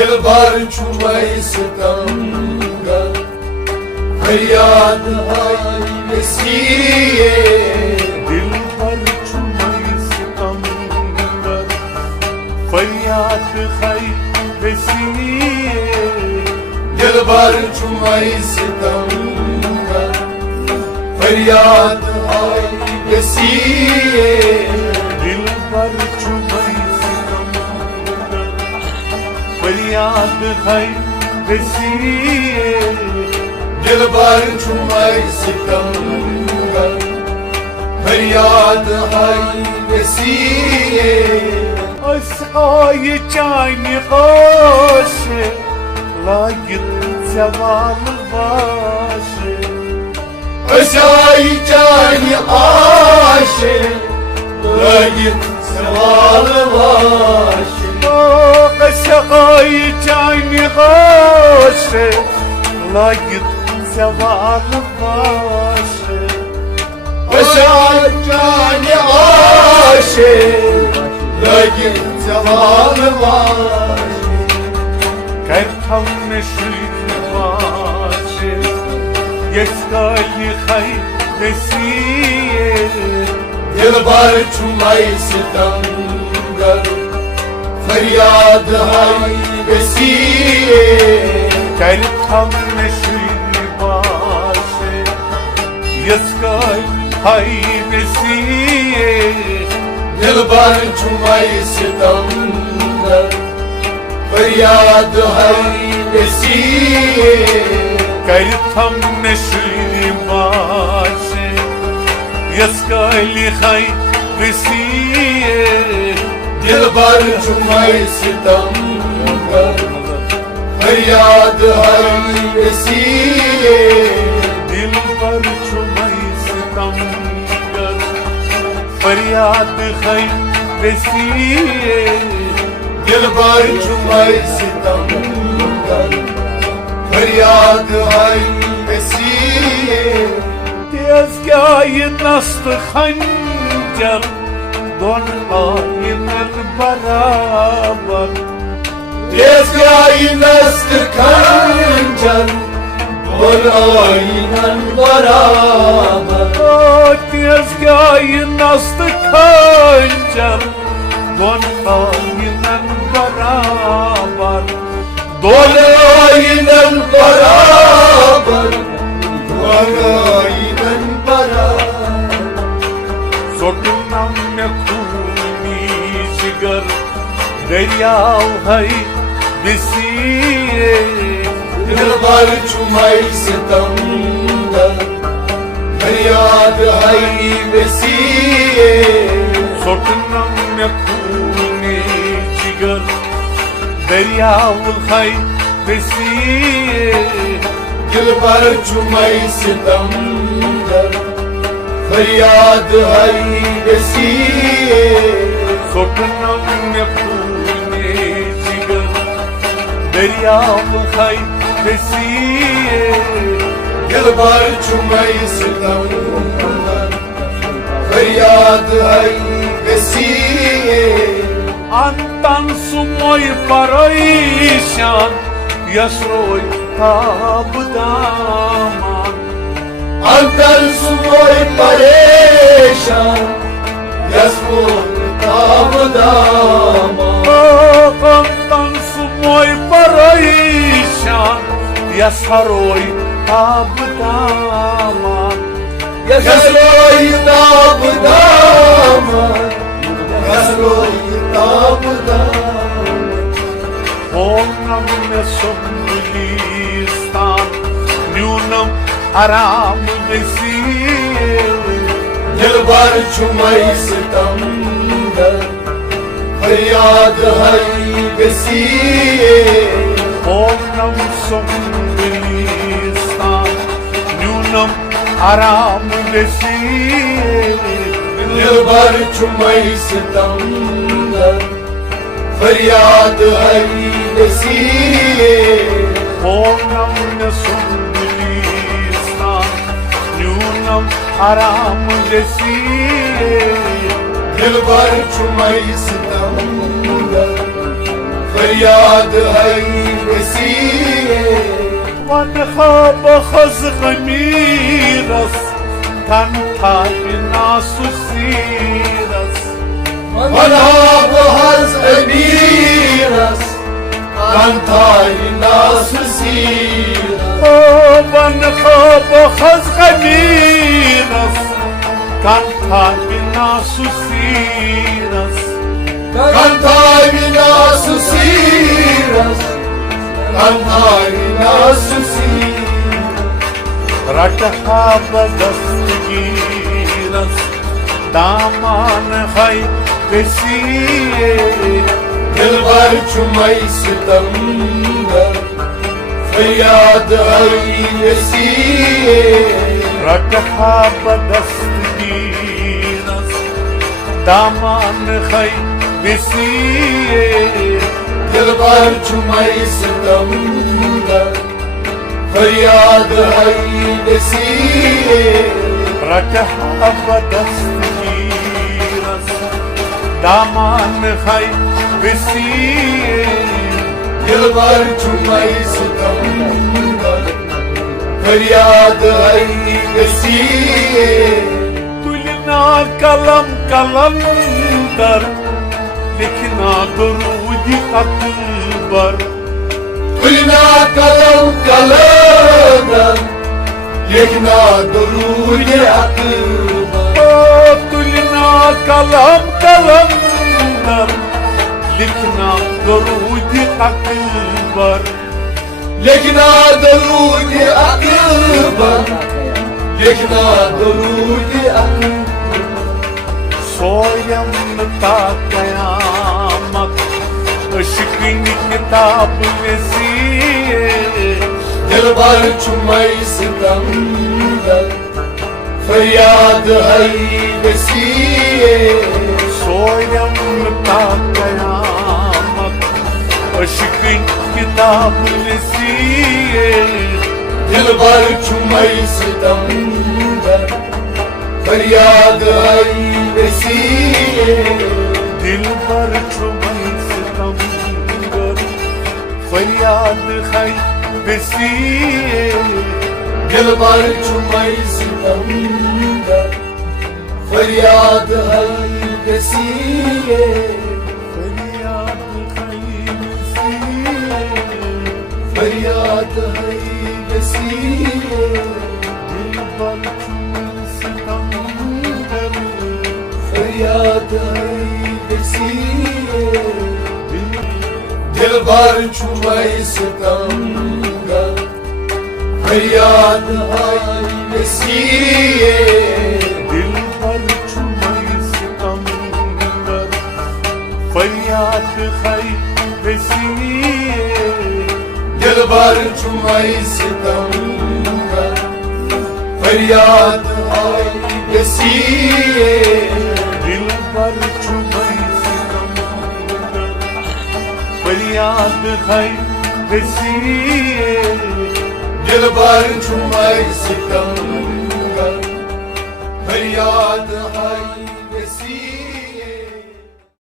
दिलबर छुमई सितमगर फरियाद आई वसीए दिलबर छुमई सितमगर फरियाद आई वसीए दिलबर छुमई सितमगर फरियाद आई वसीए दिलबर छुमई सितमगर फरियाद आई वसीए दिलबर छुमई सितमगर फरियाद आई वसीए أسقاي جاني غاشي لاقط زوال غاشي عساي جاني عاشق لقيت سوال واشق أسقاي جاني غاشي لاقط زوال غاشي عساي جاني عاشق لقيت سوال واشق كرتم نشوي غاشي يسقالي خير نسيه दिलबर छुमई सितमगर फरियाद आई वसीए كرتم نشوي غاشي يسقالي خير نسيه दिलबर छुमई सितमगर फरियाद आई वसीए كرتم نشوي غاشي يسقالي خير نسيه दिलबर छुमई सितमगर फरियाद आई वसीए दिलबर छुमई सितमगर फरियाद खैर वसीए दिलबर छुमई सितमगर फरियाद आई वसीए تزقاي نصت خنجر دون عين البرابر تزقاي نست خنجر دون عين البرابر تزقاي نصت خنجر دون عين البرابر دون عين البرابر دون عين البرابر صرنا نكوني جگر دریاو ہے بسیے दिलबर छुमई सितमगर फरियाद आई वसीए صرنا نكوني جگر دریاو ہے بسیے दिलबर छुमई सितमगर फरियाद आई वसीए صرنا نكوني جگر دریاو ہے بسیے दिलबर छुमई सितमगर फरियाद आई वसीए Andan sumoy parayşan Yasroy tabdaman अंतर सुमोय परेशान यस्मोय ताबदामा Andan sumoy parayşan Yasroy tabdaman यस्मोय ताबदामा यस्मोय ताबदामा Onam mesum listan Nunam haram vesiye दिलबर छुमई सितमगर फरियाद आई वसीए Onam som listan Nunam haram vesiye दिलबर छुमई सितमगर फरियाद आई वसीए Onam mesum listan Nunam haram vesiye दिलबर छुमई सितमगर फरियाद है वसीए वन खाब खज गमीरस kan tabinas Manab haz emiras Kantai nasusiras one खाब खज गमीरस kan tabinas Kantai nasusiras Kantai nasusiras रटहा बदस्तगीरस दामान है वसीए दिलबर चुमई सितमगर फरियाद है वसीए रटहा बदस्तगीरस दामान है वसीए दिलबर चुमई सितमगर फरियाद है वसीए रटहा बदस्तगीरस दामान है वसीए दिलबर चुमई सितमगर फरियाद है वसीए तुलना कलम कलम कर लिखना दुरूद अकबर तुलना कलम कलम लिखना दुरूद अकबर तुलना कलम कलम कर लिखना दुरूद अकबर लिखना दुरूद अकबर लिखना दुरूद अकबर सोयम ता कयामत इश्क़ किताब वसीए दिलबर चुमई सितमगर फरियाद है वसीए सोयम ता कयामत इश्क़ किताब वसीए दिलबर चुमई सितमगर फरियाद है वसीए दिल पर चुमई सितमगर फरियाद है वसीए दिलबर चुमई सितमगर फरियाद है वसीए फरियाद है वसीए फरियाद है वसीए दिल पर चुमई सितमगर फरियाद है वसीए दिलबर चुमई सितमगर फरियाद है वसीए दिल पर चुमई सितमगर फरियाद है वसीए दिलबर चुमई सितमगर फरियाद है वसीए दिल पर चुमई सितमगर फरियाद है वसीए दिलबर चुमई सितमगर फरियाद है